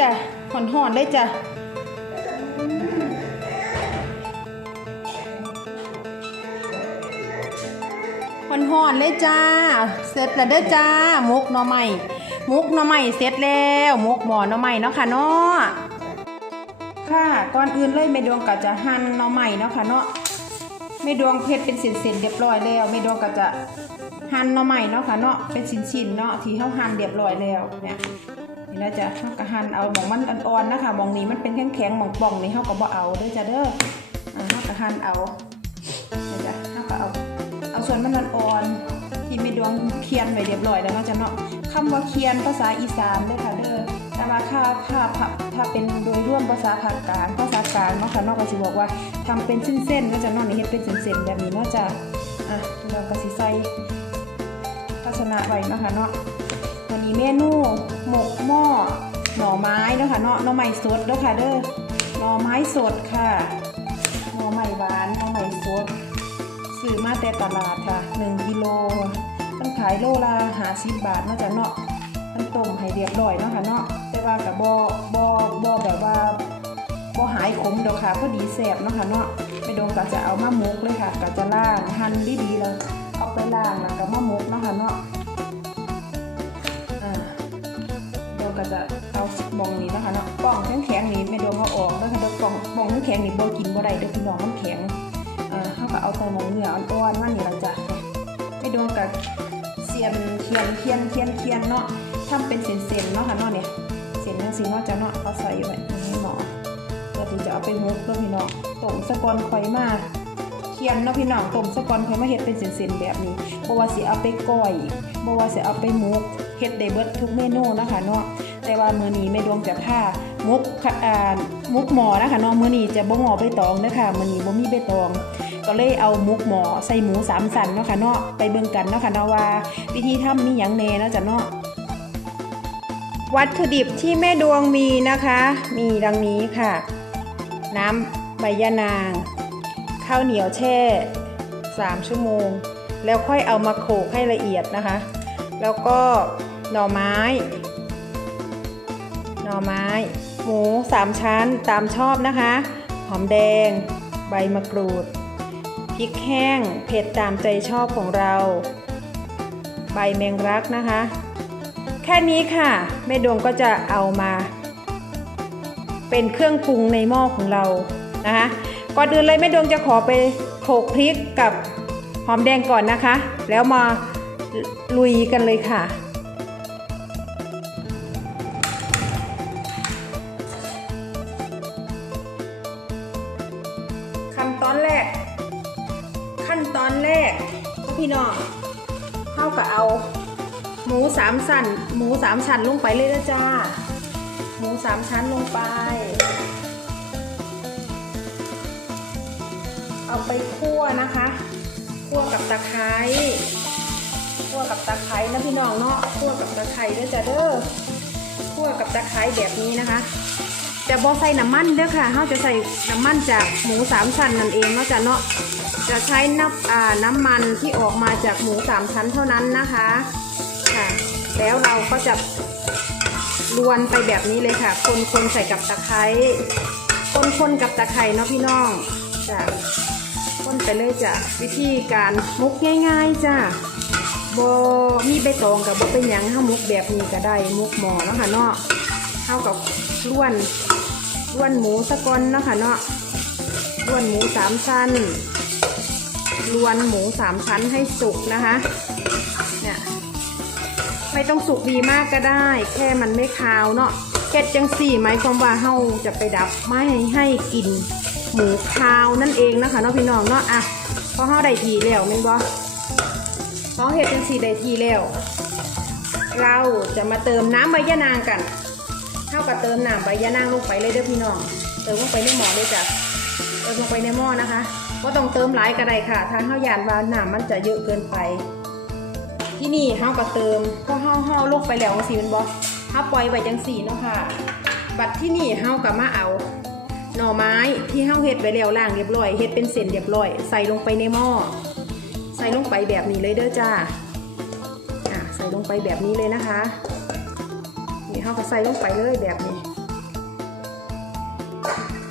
จ้ะห่อนห่อนๆเลยจ้ะห่อนห่อนๆเลยจ้า เสร็จแล้วเด้อจ้ามุกหน่อไม้มุกหน่อไม้เสร็จแล้วมุกหมอหน่อไม้เนาะค่ะเนาะค่ะก่อนอื่นเลยแม่ดวงก็จะหั่นหน่อไม้เนาะค่ะเนาะแม่ดวงเพชรเป็นเส้นๆเรียบร้อยแล้วแม่ดวงก็จะหั่นหน่อไม้เนาะค่ะเนาะเป็นชิ้นๆเนาะที่เฮาหั่นเรียบร้อยแล้วเนี่ย นี่นะจ๊ะเฮาก็หั่นเอาหมองมันอ่อนๆนะคะหมองนี้มันเป็นแข็งๆหมองป่องนี่เฮาก็บ่เอาเด้อจ้ะเด้ออ่าเฮาก็หั่นเอานี่จ้ะเฮาก็เอาเอาส่วนมันอ่อนๆที่ม่ดวงเคียนไว้เรียบร้อยแล้วเนาะจ้ะเนาะคำว่าเคียนภาษาอีสานเด้อค่ะเด้อแต่ว่าถ้าถ้าถ้าถ้าเป็นโดยร่วมภาษาภาคกลางภาษากลางเนาะค่ะนาะก็สิบอกว่าทำเป็นเส้นๆเนาจะเนาะนี่เฮ็ดเป็นเส้นๆแบบนี้เนาะจ้ะอะเราก็สิใส่ภาชนะไว้นะคะเนาะ วันนี้เมนูหมกหม้อหน่อไม้เนาะคะเนาะหน่อไม้สดเด้อค่ะเด้อหน่อไม้สดค่ะหน่อไม้หวานหน่อไม้สดซื้อมาแต่ตลาดค่ะ1กิโลมันขายโลละ50บบาทนาะจ้ะเนาะมันต้มให้เรียบร้อยเนาะค่ะเนาะแต่ว่ากับบ่บ่บ่แบบว่าบ่หายขมเดอกค่ะพอดีแซ่บเนาะค่ะเนาะไปโดนก็จะเอามาหมกเลยค่ะก็จะล่างหั่นดีๆแล้วเอาไปล่างแล้วก็มาหมกเนาะค่ะเนาะ เอาบองนี้นะคะเนาะกล่องแข็งแข็งนี่ไม่โดนเขาออกแล้วค่ะเดี๋ยวกล่องบองแข็งนี่บ่กินบ่ได้เดี๋ยวพี่น้องมันแข็งอ่าเขาก็เอาแต่หมองเนื้ออ่อนๆมันนี่ละจ้ะไม่โดนกับเสียนเทียนเทียนเทียนเทียนเนาะทำเป็นเส้นๆเนาะค่ะเนาะเนี่ยเส้นจังซี่เนาะจ้ะเนาะเขาใส่ไว้ในนี้หมอเพื่อที่จะเอาไปมุกเนาะพี่น้องต้มสะกอนข่อยมาเทียนเนาะพี่น้องต้มสะกอนข่อยมาเฮ็ดเป็นเส้นๆแบบนี้บ่ว่าสิเอาไปก้อยบ่ว่าสิเอาไปมุกเฮ็ดได้เบิดทุกเมนูนะคะเนาะ แต่ว่ามือนี้แม่ดวงจะพามุกอ่ามุกหมอนะคะเนาะมื้อนี้จะบ่หมอใบตองเด้อค่ะมือนี้บ่มีใบตอง ก็เลยเอามุกหมอใส่หมูสามสันเนาะค่ะเนาะไปเบิ่งกันเนาะค่ะเนาะว่า วิธีทำมีหยังแน่เนาะจ้ะเนาะวัตถุดิบที่แม่ดวงมีนะคะ มีดังนี้ค่ะ น้ำใบยะนาง ข้าวเหนียวแช่ 3 ชั่วโมง แล้วค่อยเอามาโขลกให้ละเอียดนะคะ แล้วก็หน่อไม้ หน่อไม้ หมูสามชั้นตามชอบนะคะ หอมแดง ใบมะกรูด พริกแห้ง เผ็ดตามใจชอบของเรา ใบแมงรักนะคะ แค่นี้ค่ะ แม่ดวงก็จะเอามา เป็นเครื่องปรุงในหม้อของเรานะคะก่อนอื่นเลยแม่ดวงจะขอไปโขลกพริกกับหอมแดงก่อนนะคะ แล้วมาลุยกันเลยค่ะ ตอนแรกพี่น้องเข้ากับเอา หมูสามสันหมูสามชั้นลงไปเลยนะจ้า หมูสามชั้นลงไป เอาไปคั่วนะคะคั่วกับตะไคร้คั่วกับตะไคร้นะพี่น้องเนาะคั่วกับตะไคร้ด้วยจ้ะเด้อคั่วกับตะไคร้แบบนี้นะคะจะบอใส่น้ำมันเด้อค่ะเราจะใส่น้ำมันจากหมูสามชั้นนั่นเองเนาะจ้ะเนาะ จะใช้น้ำอ่าน้ำมันที่ออกมาจากหมูสามชั้นเท่านั้นนะคะค่ะแล้วเราก็จะรวนไปแบบนี้เลยค่ะ คนๆใส่กับตะไคร้คนๆกับตะไคร้เนาะพี่น้องจ้ะก้นไปเลยจ้ะวิธีการมุกง่าย ๆจ้ะบมีใบตองกับบเป็นยังเฮามุกแบบนี้ก็ได้มุกหมอนะค่ะเนาะเฮากับล้วนล้วนหมูสะกอนเนาะค่ะเนาะล้วนหมูสามชั้น ล้วนหมูสามชั้นให้สุกนะคะ เนี่ย ไม่ต้องสุกดีมากก็ได้ แค่มันไม่คาวเนาะเฮ็ดจังสี่ไหมความว่าเฮาจะไปดับไม่ให้ให้กินหมูคาวนั่นเองนะคะเนาะพี่น้องเนาะอะพอเฮาได้ทีแล้วแม่นบ่พอเฮ็ดจังซี่ได้ทีแล้ว เราจะมาเติมน้ำใบยะนางกันเท่ากับเติมน้ำใบยะนางลงไปเลยเด้อพี่น้อง เติมลงไปในหม้อเลยจ้ะเติมลงไปในหม้อนะคะ ก็ต้องเติมหลายก็ไดค่ะ ถ้าเฮายานว่าน้ำมันจะเยอะเกินไป ที่นี่เฮาก็เติมพอเฮาเฮาลงไปแล้วจังซี่แม่นบ่เฮาปล่อยไว้จังซี่เนาะค่ะบัดที่นี่เฮาก็มาเอา หน่อไม้ที่เฮาเฮ็ดไว้แล้วล่างเรียบร้อยเฮ็ดเป็นเส้นเรียบร้อย ใส่ลงไปในหม้อใส่ลงไปแบบนี้เลยเด้อจ้าอะใส่ลงไปแบบนี้เลยนะคะนี่เฮาก็ใส่ลงไปเลยแบบนี้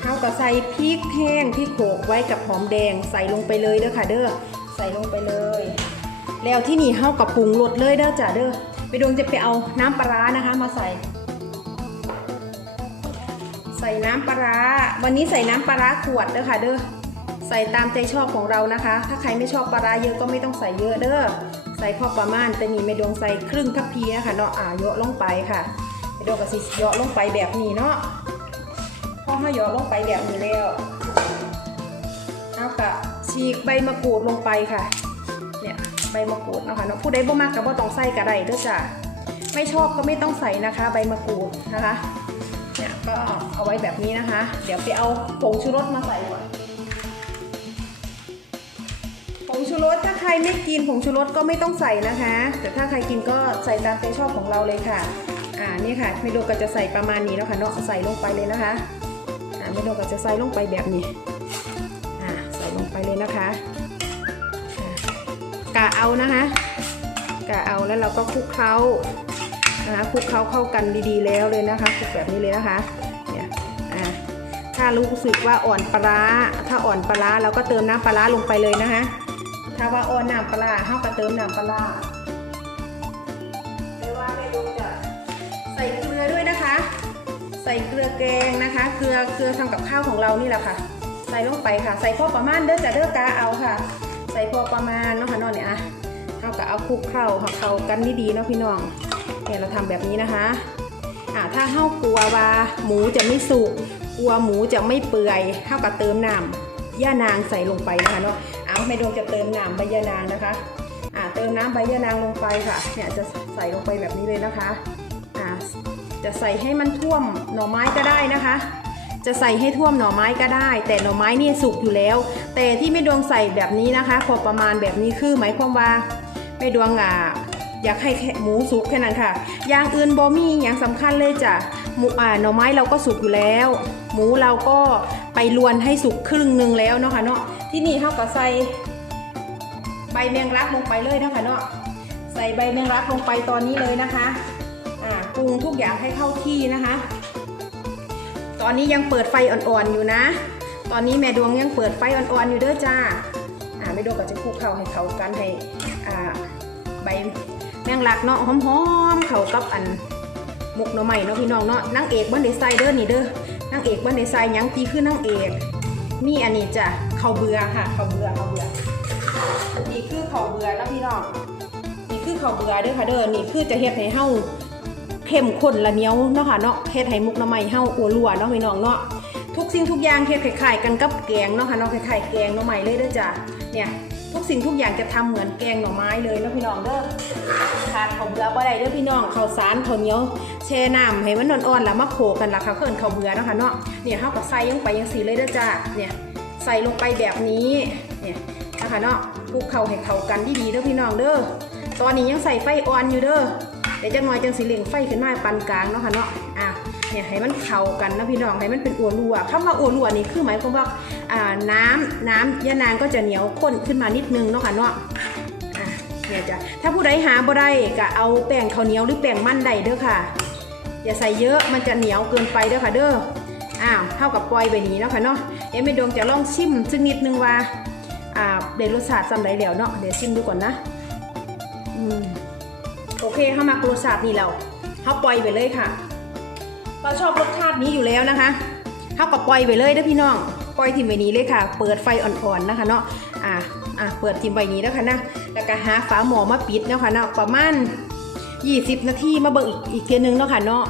เฮาก็ใส่พริกแห้งที่โขลกไว้กับหอมแดงใส่ลงไปเลยเด้อค่ะเด้อใส่ลงไปเลย แล้วที่นี่เฮากับปรุงรสเลยเด้อจ้ะเด้อไปดวงจะไปเอาน้ำปลาร้านะคะ มาใส่ ใส่น้ำปลาร้าวันนี้ใส่น้ำปลาร้าขวดเด้อค่ะเด้อใส่ตามใจชอบของเรานะคะ ถ้าใครไม่ชอบปลาร้าเยอะก็ไม่ต้องใส่เยอะเด้อใส่พอประมาณแต่นี่ไม่ดวงใส่ครึ่งทัพพีนะคะเนาะอ่าเยอะลงไปค่ะไม่ดวงกับสิเยอะลงไปแบบนี้เนาะ พอให้เยอลงไปแบบนี้แล้วเอากะฉีกใบมะกรูดลงไปค่ะ เนี่ยใบมะกรูดเนาะคะเนาะผู้ใดบ่มากก็บ่ต้องใส่ก็ได้เด้อจ้ะไม่ชอบก็ไม่ต้องใส่นะคะ ใบมะกรูดนะคะเนี่ยก็เอาไว้แบบนี้นะคะ เดี๋ยวไปเอาผงชูรสมาใส่ก่อนผงชูรสถ้าใครไม่กินผงชูรสก็ไม่ต้องใส่นะคะ แต่ถ้าใครกินก็ใส่ตามใจชอบของเราเลยค่ะอ่านี่ค่ะเมโดก็จะใส่ประมาณนี้แล้วค่ะเนาะใส่ลงไปเลยนะคะ อ่าเมโดก็จะใส่ลงไปแบบนี้อ่าใส่ลงไปเลยนะคะกะเอานะคะกะเอาแล้วเราก็คลุกเคล้านะคะคลุกเคล้าเข้ากันดีๆแล้วเลยนะคะคลุกแบบนี้เลยนะคะเนี่ยอ่าถ้ารู้สึกว่าอ่อนปลาถ้าอ่อนปลาเราก็เติมน้ำปลาลงไปเลยนะคะถ้าว่าอ่อนน้ำปลาร้าเท่ากับเติมน้ำปลาร้าไม่ว่าไม่รู้จะใส่เกลือด้วยนะคะ ใส่เกลือแกงนะคะ เกลือเกลือทำกับข้าวของเรานี่แหละค่ะ ใส่ลงไปค่ะ ใส่พอประมาณเด้อจะเด้อกาเอาค่ะ ใส่พอประมาณเนาะค่ะเนอนเนี่ยอะเท่ากับเอาคลุกเข้าค่ะเข้ากันดีๆเนาะพี่น้องเนี่ยเราทำแบบนี้นะคะอ่าถ้าเฮากลัวว่าหมูจะไม่สุกกลัวหมูจะไม่เปื่อยเท่ากับเติมน้ำย่านางใส่ลงไปนะคะเนาะเอาไม่ดวงจะเติมน้ำใบย่านางนะคะอ่าเติมน้ำใบย่านางลงไปค่ะเนี่ยจะใส่ลงไปแบบนี้เลยนะคะอ่า จะใส่ให้มันท่วมหน่อไม้ก็ได้นะคะ จะใส่ให้ท่วมหน่อไม้ก็ได้ แต่หน่อไม้นี่สุกอยู่แล้ว แต่ที่ไม่ดวงใส่แบบนี้นะคะพอประมาณแบบนี้คือหมายความว่าไม่ดวงอ่าอยากให้หมูสุกแค่นั้นค่ะ อย่างอื่นบอมี่อย่างสำคัญเลยจ้ะหมูอ่าหน่อไม้เราก็สุกอยู่แล้ว หมูเราก็ไปลวนให้สุกครึ่งหนึ่งแล้วเนาะค่ะเนาะที่นี่เท่ากับใส่ใบแมงลักลงไปเลยเนาะค่ะเนาะใส่ใบแมงลักลงไปตอนนี้เลยนะคะ ปรุงทุกอย่างให้เข้าที่นะคะ ตอนนี้ยังเปิดไฟอ่อนๆอยู่นะ ตอนนี้แม่ดวงยังเปิดไฟอ่อนๆอยู่เด้อจ้าอ่าแม่ดวงก็จะคลุกเข้าให้เขากันให้อ่าใบแมงลักเนาะหอมๆเขากับอันหมกหน่อไม้เนาะพี่น้องเนาะนางเอกบ้านเดซไซเดอร์นี่เด้อนางเอกบ้านเดซไซยังตีคือนนางเอกมีอันนี้จ้ะข้าเบือค่ะเข้าเบือเข้าเบือนี่คือข้าเบือแล้วพี่น้องนี่คือข้าเบือเด้อค่ะเด้อนี่คือจะเฮ็ดให้เฮา เข้มข้นละเนียวเนาะค่ะเนาะเฮ็ดให้หมกหน่อไม้เฮาอัวรัวเนาะพี่น้องเนาะทุกสิ่งทุกอย่างเฮ็ดคล้ายๆกันกับแกงเนาะค่ะเนาะคล้ายๆแกงหน่อไม้เลยเด้อจ้ะเนี่ยทุกสิ่งทุกอย่างจะทำเหมือนแกงหน่อไม้เลยเนาะพี่น้องเด้อขาดข้าวเบื่อบ่ได้เด้อพี่น้องข้าวสารข้าวเหนียวแช่น้ำให้มันอ่อนๆแล้วมาโขลกกันล่ะค่ะเพิ่นข้าวเบื่อเนาะค่ะเนาะเนี่ยเฮาก็ใส่ลงไปจังซี่เลยเด้อจ้าเนี่ยใส่ลงไปแบบนี้เนี่ยนะคะเนาะคลุกเข้าให้เข้ากันดีๆเด้อพี่น้องเด้อตอนนี้ยังใส่ไฟอ่อนอยู่เด้อ เดี๋ยวจังหน่อยจังสิเร่งไฟขึ้นมาปานกลางเนาะค่ะเนาะอะเนี่ยให้มันเข้ากันนะพี่น้องให้มันเป็นอัวรัวคำว่าอัวรัวนี่คือหมายความว่าอ่าน้ำน้ำยะนางก็จะเหนียวข้นขึ้นมานิดนึงเนาะค่ะเนาะอะเนี่ยจ้ะถ้าผู้ใดหาบ่ได้ก็เอาแป้งข้าวเหนียวหรือแป้งมันได้เด้อค่ะ อย่าใส่เยอะมันจะเหนียวเกินไปเด้อค่ะเด้ออ้าวเท่ากับปล่อยไปนี้เนาะค่ะเนาะเดี๋ยวแม่ดวงจะลองชิมสักนิดนึงว่าอ่าเดี๋ยวรสชาติจำได้แล้วเนาะเดี๋ยวชิมดูก่อนนะอืม โอเคถ้ามากรสชาตินี่แล้วเขาปล่อยไปเลยค่ะ เราชอบรสชาตินี้อยู่แล้วนะคะเท่ากับปล่อยไปเลยเด้อพี่น้องปล่อยทิมไว้นี้เลยค่ะ เปิดไฟอ่อนๆนะคะเนาะอะอะเปิดทิมไว้นี้นะคะนะแล้วก็หาฝาหม้อมาปิดนะค่ะเนาะประมาณ 20 นาทีมาเบิกอีกอีกเทียนึงเนาะค่ะเนาะ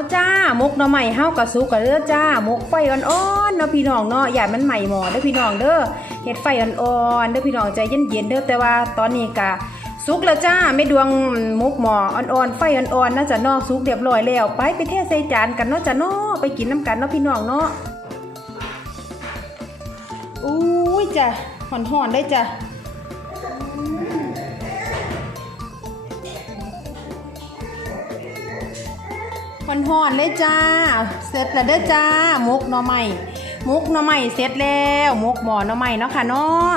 เอาจ้ามกหน่อใหม่เฮากะสุกกะเด้อจ้ามกไฟอ่อนๆเนาะพี่น้องเนาะอย่ามันใหม่หมอเด้อพี่น้องเด้อเฮ็ดไฟอ่อนๆเด้อพี่น้องใจเย็นๆเด้อแต่ว่าตอนนี้กะสุกแล้วจ้าไม่ดวงมกหมออ่อนๆไฟอ่อนๆน่าจะนอกสุกเรียบร้อยแล้ว ไปไปเทใส่จานกันเนาะจ้ะเนาะไปกินน้ำกันเนาะพี่น้องเนาะอุ้ยจ้ะห่อนๆได้จ้ะ ห่อนๆเลยจ้า เสร็จแล้วเด้อจ้ามุกหน่อไม้มุกหน่อไม้เสร็จแล้วมุกหมอหน่อไม้เนาะค่ะเนาะ